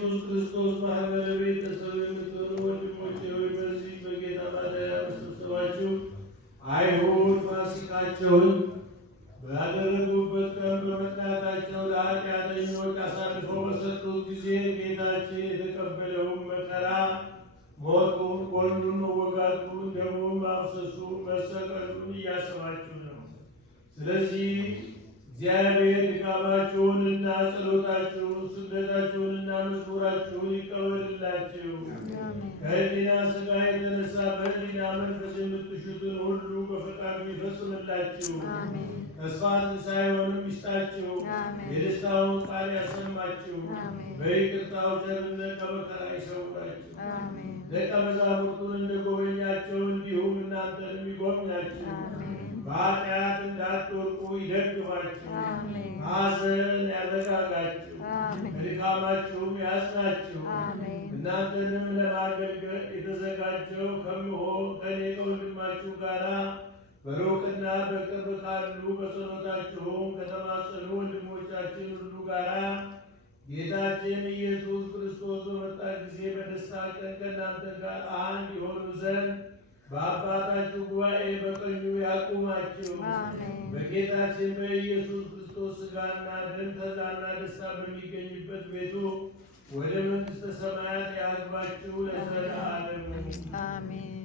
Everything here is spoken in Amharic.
ኢየሱስ ክርስቶስ ማህበረ ቤተሰብ የምትሆኑ ወንድሞቼ ሆይ በዚህ በጌታ ማደሪያ መሰብሰባችሁ አይሁድ ፋሲካቸውን ባደረጉበት ቀን በመቅናታቸው ለኃጢአተኞች አሳልፈው በሰጡት ጊዜ ጌታችን የተቀበለውን መከራ፣ ሞቱን፣ ጎኑን መወጋቱን፣ ደሙን ማፍሰሱን፣ መሰቀሉን እያሰባችሁ ነው። ስለዚህ እግዚአብሔር ድካማችሁንና ጸሎታችሁን፣ ስግደታችሁንና መዝሙራችሁን ይቀበልላችሁ። ከሕሊና ሥጋ የተነሳ በሕሊና መንፈስ የምትሹትን ሁሉ በፈቃዱ ይፈጽምላችሁ። ተስፋ ትንሣኤውንም ይስጣችሁ። የደስታውን ቃል ያሰማችሁ። በይቅርታው ቸርነት ከመከራ ይሰውራችሁ። ደቀ መዛሙርቱን እንደጎበኛቸው እንዲሁም እናንተንም ይጎብኛችሁ። በኃጢአት እንዳትወድቁ ይደግፋችሁ። ሐዘን ያረጋጋችሁ፣ በድካማችሁም ያጽናችሁ። እናንተንም ለማገልገል የተዘጋጀው ከምሆን ከእኔ ከወንድማችሁ ጋር በሩቅና በቅርብ ካሉ በጸሎታችሁም ከተማጸኑ ወንድሞቻችን ሁሉ ጋር ጌታችን ኢየሱስ ክርስቶስ በመጣ ጊዜ በደስታ ቀን ከእናንተ ጋር አንድ የሆኑ ዘንድ በአባታችሁ ጉባኤ በቀኙ ያቁማችሁ። በጌታችን በኢየሱስ ክርስቶስ ሥጋና ደም ተድላና ደስታ በሚገኝበት ቤቱ ወደ መንግሥተ ሰማያት ያግባችሁ ለዘለዓለሙ አሜን።